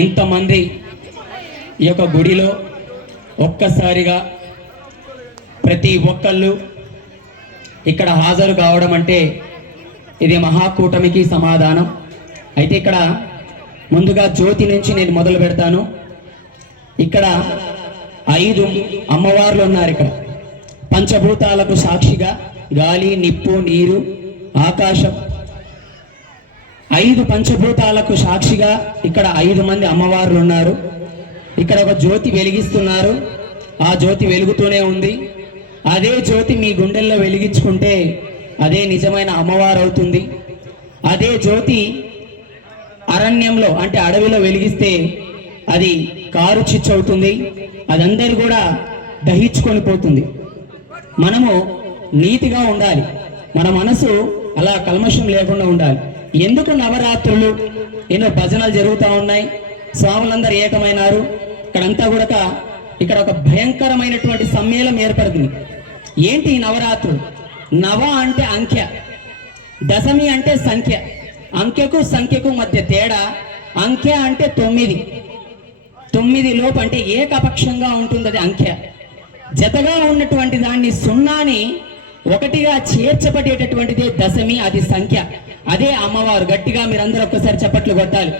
ఇంతమంది ఈ యొక్క గుడిలో ఒక్కసారిగా ప్రతి ఒక్కళ్ళు ఇక్కడ హాజరు కావడం అంటే ఇది మహాకూటమికి సమాధానం. అయితే ఇక్కడ ముందుగా జ్యోతి నుంచి నేను మొదలు పెడతాను. ఇక్కడ 5 అమ్మవార్లు ఉన్నారు. ఇక్కడ పంచభూతాలకు సాక్షిగా గాలి, నిప్పు, నీరు, ఆకాశం, 5 పంచభూతాలకు సాక్షిగా ఇక్కడ 5 మంది అమ్మవార్లు ఉన్నారు. ఇక్కడ ఒక జ్యోతి వెలిగిస్తున్నారు. ఆ జ్యోతి వెలుగుతూనే ఉంది. అదే జ్యోతి మీ గుండెల్లో వెలిగించుకుంటే అదే నిజమైన అమ్మవారు అవుతుంది. అదే జ్యోతి అరణ్యంలో అంటే అడవిలో వెలిగిస్తే అది కారు చిచ్చు అవుతుంది. అదందరూ కూడా దహించుకొని పోతుంది. మనము నీతిగా ఉండాలి. మన మనసు అలా కల్మషం లేకుండా ఉండాలి. ఎందుకు నవరాత్రులు ఎన్నో భజనలు జరుగుతూ ఉన్నాయి. స్వాములందరూ ఏకమైనారు. ఇక్కడంతా కూడా ఇక్కడ ఒక భయంకరమైనటువంటి సమ్మేళనం ఏర్పడుతుంది. ఏంటి ఈ నవరాత్రులు? నవ అంటే అంకె, దశమి అంటే సంఖ్య. అంకెకు సంఖ్యకు మధ్య తేడా. అంకె అంటే 9. 9 లోపు అంటే ఏకపక్షంగా ఉంటుంది అది అంకె. జతగా ఉన్నటువంటి దాన్ని 0ని 1గా చేర్చబడేటటువంటిదే దశమి, అది సంఖ్య. అదే అమ్మవారు. గట్టిగా మీరందరూ ఒక్కసారి చప్పట్లు కొట్టాలి.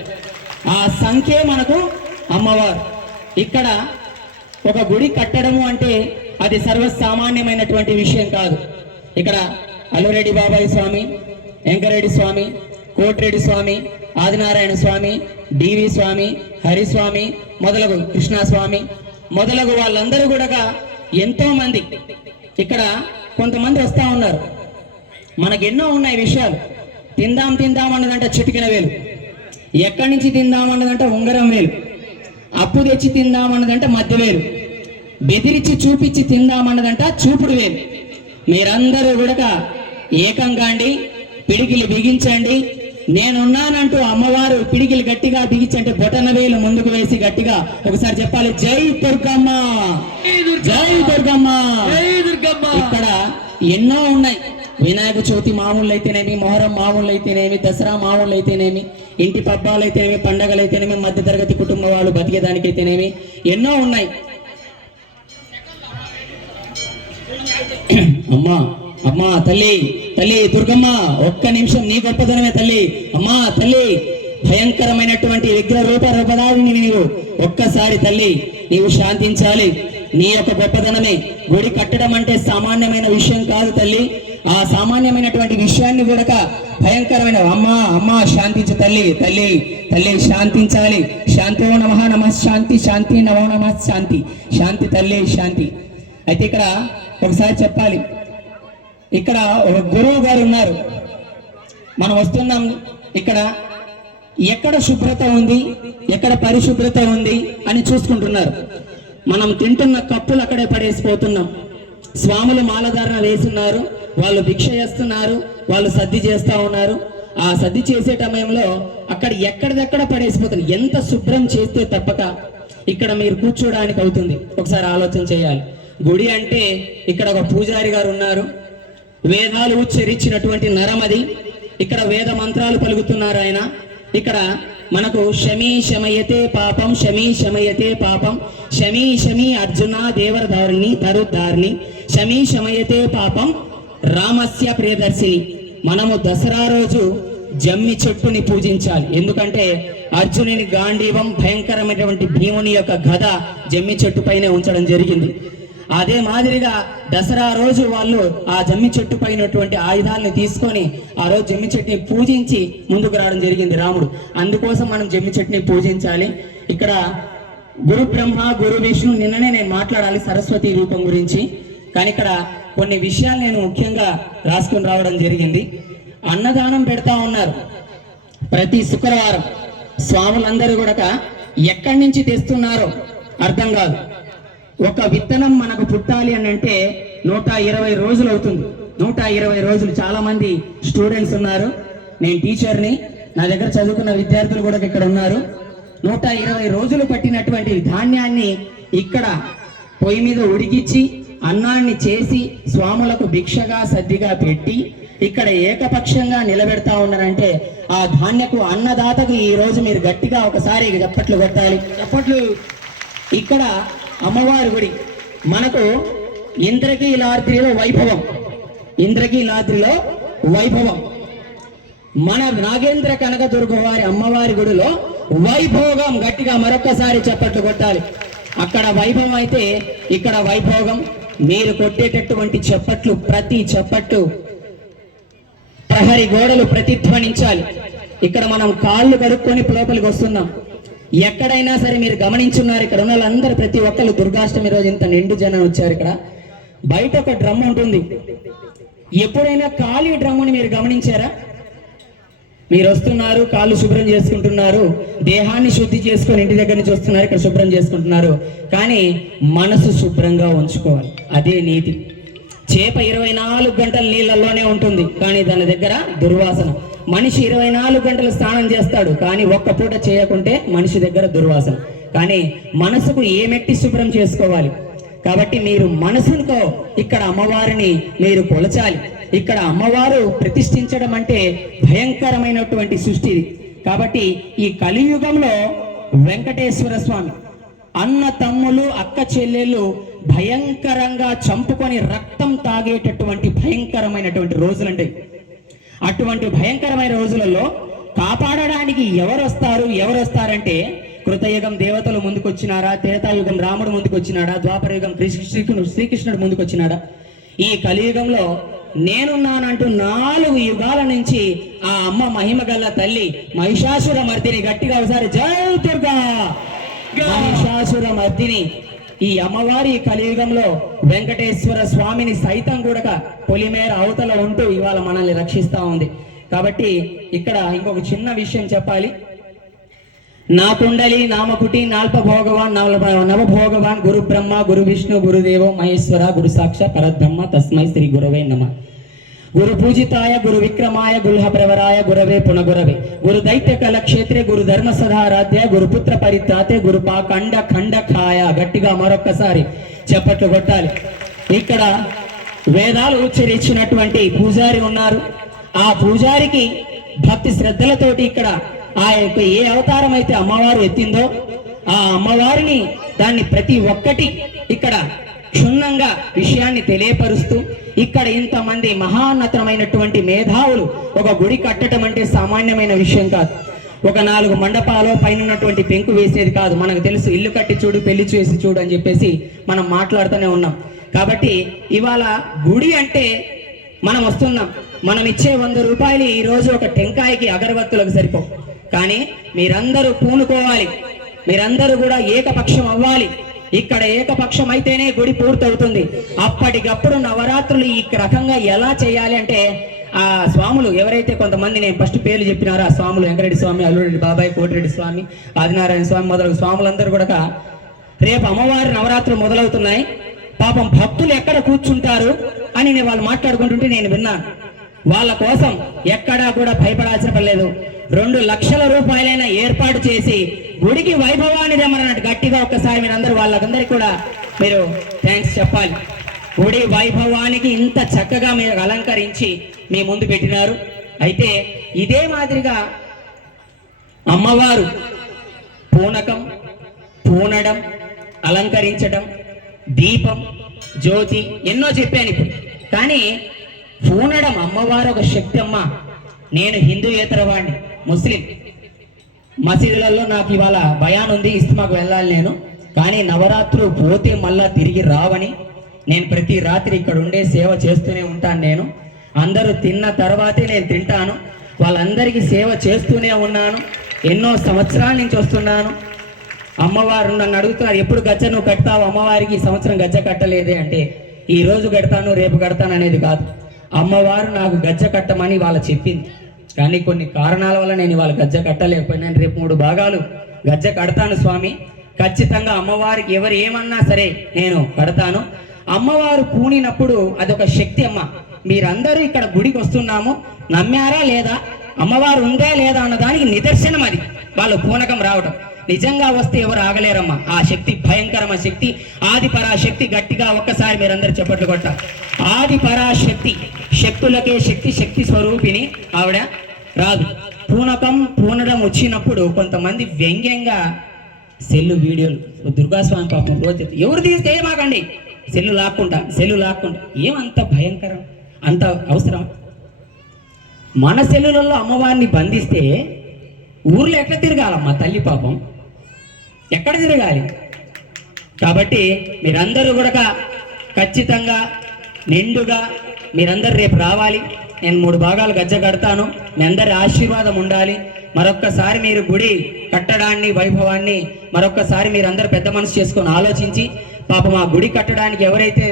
ఆ సంఖ్యే మనకు అమ్మవారు. ఇక్కడ ఒక గుడి కట్టడము అంటే అది సర్వసామాన్యమైనటువంటి విషయం కాదు. ఇక్కడ అల్లురెడ్డి బాబాయి స్వామి, వెంకరెడ్డి స్వామి, కోటిరెడ్డి స్వామి, ఆదినారాయణ స్వామి, డివి స్వామి, హరిస్వామి మొదలగు కృష్ణస్వామి మొదలగు వాళ్ళందరూ కూడా ఎంతో మంది ఇక్కడ కొంతమంది వస్తూ ఉన్నారు. మనకు ఎన్నో ఉన్నాయి విషయాలు. తిందాం అన్నదంట చిటికిన వేలు, ఎక్కడి నుంచి తిందామన్నదంట ఉంగరం వేలు, అప్పు తెచ్చి తిందామన్నదంట మధ్య వేలు, బెదిరించి చూపించి తిందామన్నదంట చూపుడు వేలు. మీరందరూ కూడా ఏకంగా అండి, పిడికిలు బిగించండి. నేనున్నానంటూ అమ్మవారు పిడికిలు గట్టిగా బిగించంటే బొటన వేలు ముందుకు వేసి గట్టిగా ఒకసారి చెప్పాలి, జై దుర్గమ్మ, జై దుర్గమ్మ. ఇక్కడ ఎన్నో ఉన్నాయి. వినాయక చవితి మామూలు అయితేనేమి, మొహరం మామూలు అయితేనేమి, దసరా మామూలు అయితేనేమి, ఇంటి పబ్బాలు అయితేనేమి, పండగలు అయితేనేమి, మధ్యతరగతి కుటుంబ వాళ్ళు బతికేదానికైతేనేమి ఎన్నో ఉన్నాయి. అమ్మా అమ్మా తల్లి, తల్లి దుర్గమ్మ, ఒక్క నిమిషం నీ గొప్పదనమే తల్లి. అమ్మా తల్లి, భయంకరమైనటువంటి విగ్రహ రూపదారిని నీవు ఒక్కసారి తల్లి నీవు శాంతించాలి. నీ యొక్క గొప్పదనమే. గుడి కట్టడం అంటే సామాన్యమైన విషయం కాదు తల్లి. ఆ సామాన్యమైనటువంటి విషయాన్ని కూడా భయంకరమైన అమ్మా అమ్మా శాంతించు తల్లి, తల్లి తల్లి శాంతించాలి. శాంతో నమః నమః శాంతి, శాంతి నమో నమః శాంతి, శాంతి తల్లి శాంతి. అయితే ఇక్కడ ఒకసారి చెప్పాలి, ఇక్కడ ఒక గురువు గారు ఉన్నారు. మనం వస్తున్నాం, ఇక్కడ ఎక్కడ శుభ్రత ఉంది, ఎక్కడ పరిశుభ్రత ఉంది అని చూసుకుంటున్నారు. మనం తింటున్న కప్పులు అక్కడే పడేసిపోతున్నాం. స్వాములు మాలధారణ వేస్తున్నారు, వాళ్ళు భిక్ష చేస్తున్నారు, వాళ్ళు సద్ది చేస్తా ఉన్నారు. ఆ సద్ది చేసే సమయంలో అక్కడ ఎక్కడిదెక్కడ పడేసిపోతుంది. ఎంత శుభ్రం చేస్తే తప్పక ఇక్కడ మీరు కూర్చోడానికి అవుతుంది. ఒకసారి ఆలోచన చేయాలి. గుడి అంటే ఇక్కడ ఒక పూజారి గారు ఉన్నారు. వేదాలు ఉచ్చరించినటువంటి నరమది. ఇక్కడ వేద మంత్రాలు పలుకుతున్నారు ఆయన. ఇక్కడ మనకు శమీ శమయతే పాపం, శమీ శమయతే పాపం, శమీ శమీ అర్జున దేవరధారిణి తరుద్ధారిణి, శమీ శమయతే పాపం రామస్య ప్రియదర్శిని. మనము దసరా రోజు జమ్మి చెట్టుని పూజించాలి. ఎందుకంటే అర్జునుని గాంధీవం, భయంకరమైనటువంటి భీముని యొక్క గద జమ్మి చెట్టు పైనే ఉంచడం జరిగింది. అదే మాదిరిగా దసరా రోజు వాళ్ళు ఆ జమ్మి చెట్టు పైనటువంటి ఆయుధాలను తీసుకొని ఆ రోజు జమ్మి చెట్టుని పూజించి ముందుకు రావడం జరిగింది రాముడు. అందుకోసం మనం జమ్మి చెట్టుని పూజించాలి. ఇక్కడ గురు బ్రహ్మ, గురు విష్ణు, నిన్ననే నేను మాట్లాడాలి సరస్వతి రూపం గురించి, కానీ ఇక్కడ కొన్ని విషయాలు నేను ముఖ్యంగా రాసుకొని రావడం జరిగింది. అన్నదానం పెడతా ఉన్నారు ప్రతి శుక్రవారం. స్వాములందరూ కూడా ఎక్కడి నుంచి తెస్తున్నారో అర్థం కాదు. ఒక విత్తనం మనకు పుట్టాలి అని అంటే 120 రోజులు అవుతుంది. 120 రోజులు. చాలా మంది స్టూడెంట్స్ ఉన్నారు, నేను టీచర్ని, నా దగ్గర చదువుకున్న విద్యార్థులు కూడా ఇక్కడ ఉన్నారు. 120 రోజులు పట్టినటువంటి ధాన్యాన్ని ఇక్కడ పొయ్యి మీద ఉడికిచ్చి అన్నాన్ని చేసి స్వాములకు భిక్షగా సద్దిగా పెట్టి ఇక్కడ ఏకపక్షంగా నిలబెడతా ఉన్నారంటే ఆ ధాన్యకు అన్నదాతకు ఈ రోజు మీరు గట్టిగా ఒకసారి చప్పట్లు కొట్టాలి. చప్పట్లు. ఇక్కడ అమ్మవారి గుడి మనకు ఇంద్రకీలాద్రిలో వైభవం, ఇంద్రకీలాద్రిలో వైభవం. మన నాగేంద్ర కనకదుర్గ వారి అమ్మవారి గుడిలో వైభోగం. గట్టిగా మరొక్కసారి చప్పట్లు కొట్టాలి. అక్కడ వైభవం అయితే ఇక్కడ వైభోగం. మీరు కొట్టేటటువంటి చప్పట్లు, ప్రతి చప్పట్లు ప్రహరి గోడలు ప్రతిధ్వనించాలి. ఇక్కడ మనం కాళ్ళు కడుక్కొని లోపలికి వస్తున్నాం. ఎక్కడైనా సరే మీరు గమనించున్నారు, ఇక్కడ ఉన్న వాళ్ళందరూ ప్రతి ఒక్కరు దుర్గాష్టమి రోజు ఇంత నిండు జనం వచ్చారు. ఇక్కడ బయట ఒక డ్రమ్ ఉంటుంది. ఎప్పుడైనా ఖాళీ డ్రమ్ముని మీరు గమనించారా? మీరు వస్తున్నారు, కాళ్ళు శుభ్రం చేసుకుంటున్నారు, దేహాన్ని శుద్ధి చేసుకొని ఇంటి దగ్గర నుంచి వస్తున్నారు, ఇక్కడ శుభ్రం చేసుకుంటున్నారు. కానీ మనసు శుభ్రంగా ఉంచుకోవాలి. అదే నీతి. చేప 24 గంటలు నీళ్ళల్లోనే ఉంటుంది, కానీ దాని దగ్గర దుర్వాసన. మనిషి 24 గంటలు స్నానం చేస్తాడు, కానీ ఒక్క పూట చేయకుంటే మనిషి దగ్గర దుర్వాసన. కానీ మనసుకు ఏమెట్టి శుభ్రం చేసుకోవాలి. కాబట్టి మీరు మనసుతో ఇక్కడ అమ్మవారిని మీరు కొలచాలి. ఇక్కడ అమ్మవారు ప్రతిష్ఠించడం అంటే భయంకరమైనటువంటి సృష్టి. కాబట్టి ఈ కలియుగంలో వెంకటేశ్వర స్వామి అన్న తమ్ములు అక్క చెల్లెళ్ళు భయంకరంగా చంపుకొని రక్తం తాగేటటువంటి భయంకరమైనటువంటి రోజులంటే, అటువంటి భయంకరమైన రోజులలో కాపాడడానికి ఎవరు వస్తారంటే కృతయుగం దేవతలు ముందుకొచ్చినారా, త్రేతాయుగం రాముడు ముందుకొచ్చినాడా, ద్వాపరయుగం శ్రీకృష్ణుడు ముందుకొచ్చినాడా? ఈ కలియుగంలో నేనున్నానంటూ 4 యుగాల నుంచి ఆ అమ్మ మహిమ గల్ల తల్లి మహిషాసుర మర్దిని, గట్టిగా ఒకసారి జై దుర్గా. మహిషాసుర మర్దిని ఈ అమ్మవారి కలియుగంలో వెంకటేశ్వర స్వామిని సైతం కూడా పొలిమేర అవతల ఉంటూ ఇవాళ మనల్ని రక్షిస్తా ఉంది. కాబట్టి ఇక్కడ ఇంకొక చిన్న విషయం చెప్పాలి. నా కుండలి నామకుటి నాల్ప భోగవాన్ నవభోగవాన్ గురు బ్రహ్మ గురు విష్ణు గురుదేవో మహేశ్వర గురు సాక్ష పరబ్రహ్మ తస్మై శ్రీ గురవే నమ. గురు పూజితాయ గురు విక్రమాయ గురుహ ప్రవరాయ గురవే పునగురవే గురు దైత్య కల క్షేత్రే గురు ధర్మ సదారాధ్య గురు పుత్ర పరిత్రాతే గురు పా కండ ఖండ ఖాయ. గట్టిగా మరొక్కసారి చప్పట్లు కొట్టాలి. ఇక్కడ వేదాలు ఉచ్చరించినటువంటి పూజారి ఉన్నారు. ఆ పూజారికి భక్తి శ్రద్ధలతోటి ఇక్కడ ఆ యొక్క ఏ అవతారం అయితే అమ్మవారు ఎత్తిందో ఆ అమ్మవారిని దాన్ని ప్రతి ఒక్కటి ఇక్కడ క్షుణ్ణంగా విషయాన్ని తెలియపరుస్తూ ఇక్కడ ఇంతమంది మహాన్నతమైనటువంటి మేధావులు ఒక గుడి కట్టడం అంటే సామాన్యమైన విషయం కాదు. ఒక 4 మండపాలు పైన ఉన్నటువంటి పెంకు వేసేది కాదు. మనకు తెలుసు, ఇల్లు కట్టి చూడు పెళ్లి చేసి చూడు అని చెప్పేసి మనం మాట్లాడుతూనే ఉన్నాం. కాబట్టి ఇవాళ గుడి అంటే మనం వస్తున్నాం, మనం ఇచ్చే 100 రూపాయలు ఈ రోజు ఒక టెంకాయకి అగరబత్తులకు సరిపో. కానీ మీరందరూ పూనుకోవాలి, మీరందరూ కూడా ఏకపక్షం అవ్వాలి. ఇక్కడ ఏకపక్షం అయితేనే గుడి పూర్తవుతుంది. అప్పటికప్పుడు నవరాత్రులు ఈ రకంగా ఎలా చేయాలి అంటే ఆ స్వాములు ఎవరైతే కొంతమంది నేను ఫస్ట్ పేర్లు చెప్పినారో ఆ స్వాములు వెంకరెడ్డి స్వామి, అల్లురెడ్డి బాబాయ్, కోటిరెడ్డి స్వామి, ఆదినారాయణ స్వామి మొదలగు స్వాములందరూ కూడా రేపు అమ్మవారి నవరాత్రులు మొదలవుతున్నాయి. పాపం భక్తులు ఎక్కడ కూర్చుంటారు అని వాళ్ళు మాట్లాడుకుంటుంటే నేను విన్నాను. వాళ్ళ కోసం ఎక్కడా కూడా భయపడాల్సిన పని లేదు. 2 లక్షల రూపాయలైనా ఏర్పాటు చేసి గుడికి వైభవాన్ని రమ్మన్నట్టు గట్టిగా ఒక్కసారి మీరందరూ వాళ్ళకందరికీ కూడా మీరు థ్యాంక్స్ చెప్పాలి. గుడి వైభవానికి ఇంత చక్కగా మీరు అలంకరించి మీ ముందు పెట్టినారు. అయితే ఇదే మాదిరిగా అమ్మవారు పూనకం, పూనడం, అలంకరించడం, దీపం, జ్యోతి ఎన్నో చెప్పాను ఇప్పుడు. కానీ పూనడం అమ్మవారు ఒక శక్తి అమ్మ. నేను హిందూయేతర వాడిని, ముస్లిం. మసీదులలో నాకు ఇవాళ భయాన్ ఉంది, ఇస్మాకు వెళ్ళాలి నేను. కానీ నవరాత్రులు పోతే మళ్ళా తిరిగి రావని నేను ప్రతి రాత్రి ఇక్కడ ఉండే సేవ చేస్తూనే ఉంటాను. నేను అందరూ తిన్న తర్వాతే నేను తింటాను. వాళ్ళందరికీ సేవ చేస్తూనే ఉన్నాను. ఎన్నో సంవత్సరాల నుంచి వస్తున్నాను. అమ్మవారు నన్ను అడుగుతున్నారు, ఎప్పుడు గజ్జ నువ్వు కడతావు అమ్మవారికి? ఈ సంవత్సరం గజ్జ కట్టలేదే అంటే ఈ రోజు కడతాను రేపు కడతాను అనేది కాదు. అమ్మవారు నాకు గజ్జ కట్టమని వాళ్ళ చెప్పింది. కానీ కొన్ని కారణాల వల్ల నేను ఇవాళ గజ్జ కట్టలేకపోయినాను. రేపు 3 భాగాలు గజ్జ కడతాను స్వామి. ఖచ్చితంగా అమ్మవారికి ఎవరు ఏమన్నా సరే నేను కడతాను. అమ్మవారు పూనినప్పుడు అదొక శక్తి అమ్మ. మీరందరూ ఇక్కడ గుడికి వస్తున్నాము, నమ్మారా లేదా, అమ్మవారు ఉందా లేదా అన్నదానికి నిదర్శనం అది వాళ్ళు పూనకం రావడం. నిజంగా వస్తే ఎవరు ఆగలేరమ్మా. ఆ శక్తి భయంకరమైన శక్తి, ఆది పరాశక్తి. గట్టిగా ఒక్కసారి మీరందరూ చప్పట్లు కొట్టాలి. ఆది పరాశక్తి శక్తులకే శక్తి, శక్తి స్వరూపిణి ఆవిడ రాదు. పూనడం వచ్చినప్పుడు కొంతమంది వ్యంగ్యంగా సెల్లు వీడియోలు, దుర్గాస్వామి పాపం రోజు ఎవరు తీస్తే ఏమాకండి, సెల్లు లాక్కుంటా ఏమంత భయంకరం, అంత అవసరం? మన సెల్లులలో అమ్మవారిని బంధిస్తే ఊర్లో ఎట్లా తిరగాలమ్మా తల్లి పాపం, ఎక్కడ తిరగాలి? కాబట్టి మీరందరూ కూడా ఖచ్చితంగా నిండుగా మీరందరూ రేపు రావాలి. నేను 3 భాగాలు గజ్జ కడతాను, మీ అందరి ఆశీర్వాదం ఉండాలి. మరొక్కసారి మీరు గుడి కట్టడాన్ని, వైభవాన్ని మరొక్కసారి మీరందరూ పెద్ద మనసు చేసుకొని ఆలోచించి, పాపం ఆ గుడి కట్టడానికి ఎవరైతే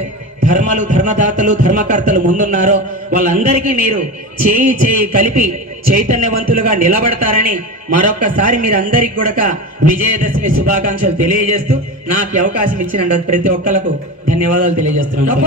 ధర్మదాతలు, ధర్మకర్తలు ముందున్నారో వాళ్ళందరికీ మీరు చేయి కలిపి చైతన్యవంతులుగా నిలబడతారని మరొక్కసారి మీరందరికీ కూడా విజయదశమి శుభాకాంక్షలు తెలియజేస్తూ, నాకు అవకాశం ఇచ్చిన ప్రతి ఒక్కరికి ధన్యవాదాలు తెలియజేస్తున్నాను.